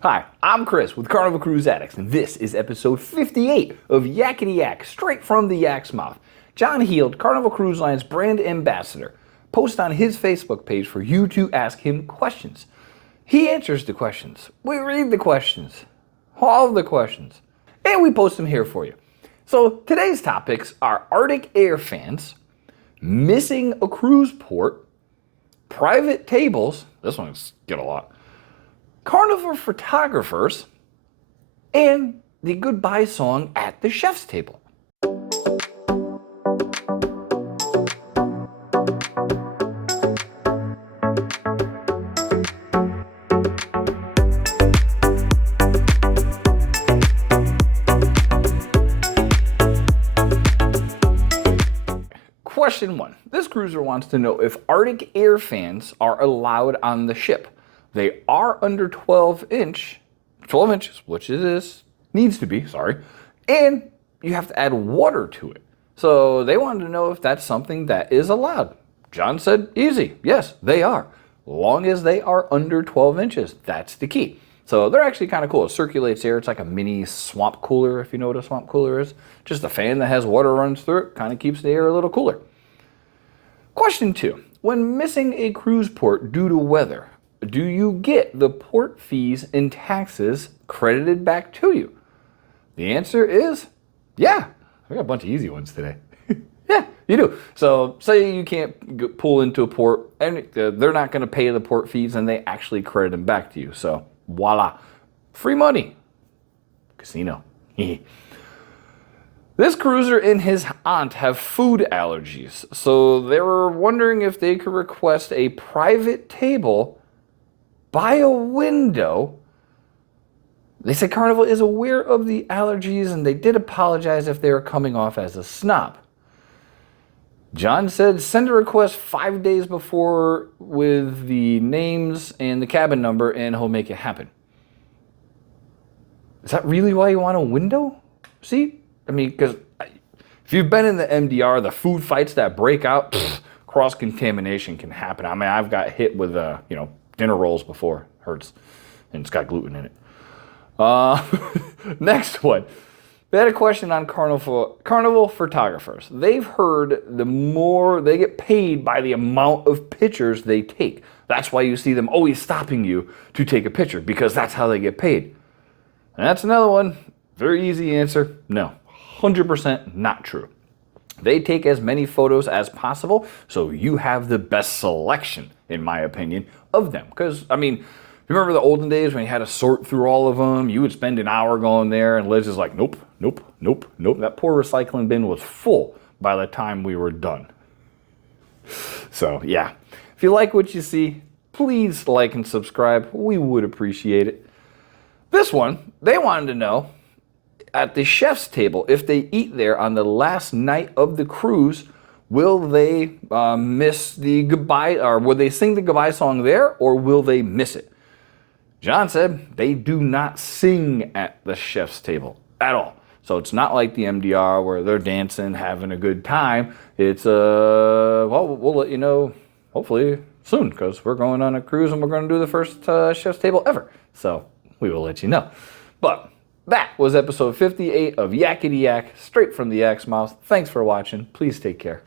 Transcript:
Hi, I'm Chris with Carnival Cruise Addicts, and this is episode 58 of Yakety-Yak, straight from the Yak's mouth. John Heald, Carnival Cruise Line's brand ambassador, posts on his Facebook page for you to ask him questions. He answers the questions. We read the questions. All of the questions. And we post them here for you. So today's topics are Artic Air fans, missing a cruise port, private tables, this one's get a lot, Carnival photographers, and the goodbye song at the chef's table. Question 1. This cruiser wants to know if Artic Air fans are allowed on the ship. They are under 12 inches, which it is, needs to be, sorry, and you have to add water to it. So they wanted to know if that's something that is allowed. John said, easy, yes, they are. Long as they are under 12 inches, that's the key. So they're actually kind of cool. It circulates air. It's like a mini swamp cooler, if you know what a swamp cooler is. Just a fan that has water runs through it, kind of keeps the air a little cooler. Question 2. When missing a cruise port due to weather, do you get the port fees and taxes credited back to you? The answer is, yeah. I got a bunch of easy ones today. Yeah, you do. So say you can't pull into a port and they're not going to pay the port fees and they actually credit them back to you. So voila, free money. Casino. This cruiser and his aunt have food allergies, so they were wondering if they could request a private table by a window. They said Carnival is aware of the allergies and they did apologize if they were coming off as a snob. John said send a request 5 days before with the names and the cabin number and he'll make it happen. Is that really why you want a window seat? I mean, because if you've been in the MDR, the food fights that break out, cross-contamination can happen. I mean, I've got hit with, dinner rolls before. Hurts. And it's got gluten in it. Next one. They had a question on Carnival photographers. They've heard the more they get paid by the amount of pictures they take. That's why you see them always stopping you to take a picture, because that's how they get paid. And that's another one. Very easy answer. No. 100% not true. They take as many photos as possible, so you have the best selection, in my opinion, of them. Because, I mean, remember the olden days when you had to sort through all of them? You would spend an hour going there, and Liz is like, nope, nope, nope, nope. That poor recycling bin was full by the time we were done. So, yeah. If you like what you see, please like and subscribe. We would appreciate it. This one, they wanted to know, at the chef's table, if they eat there on the last night of the cruise, will they miss the goodbye, or will they sing the goodbye song there, or will they miss it? John said they do not sing at the chef's table at all. So it's not like the MDR where they're dancing, having a good time. It's, well, we'll let you know hopefully soon, because we're going on a cruise and we're going to do the first chef's table ever. So we will let you know. But that was episode 58 of Yakety-Yak, straight from the Yak's mouth. Thanks for watching. Please take care.